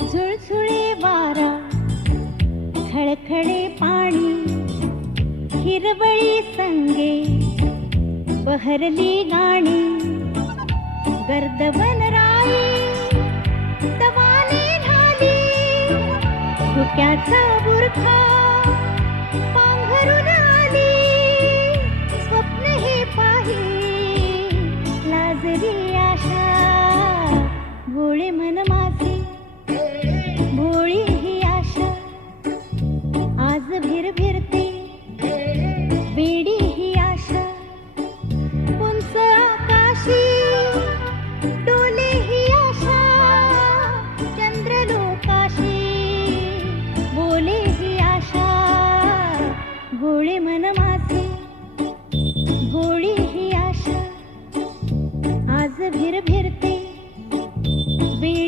झुळझुळे वारा, खळखळे पाणी, हिरवळी संगे बहरली गाणी. गर्दवन राई तवाने ढाली, धुक्याचा बुरखा पांघरून आली. स्वप्न हे पाही लाजली आशा, भोळे मन माझे भोळी ही आशा. आज भिरभिरते वेडी ही आशा, उंच आकाशी डोले ही आशा. चंद्रलोकाशी बोले ही आशा, भोळे मन माझे भोळी ही आशा. आज भिरभिरते वेडी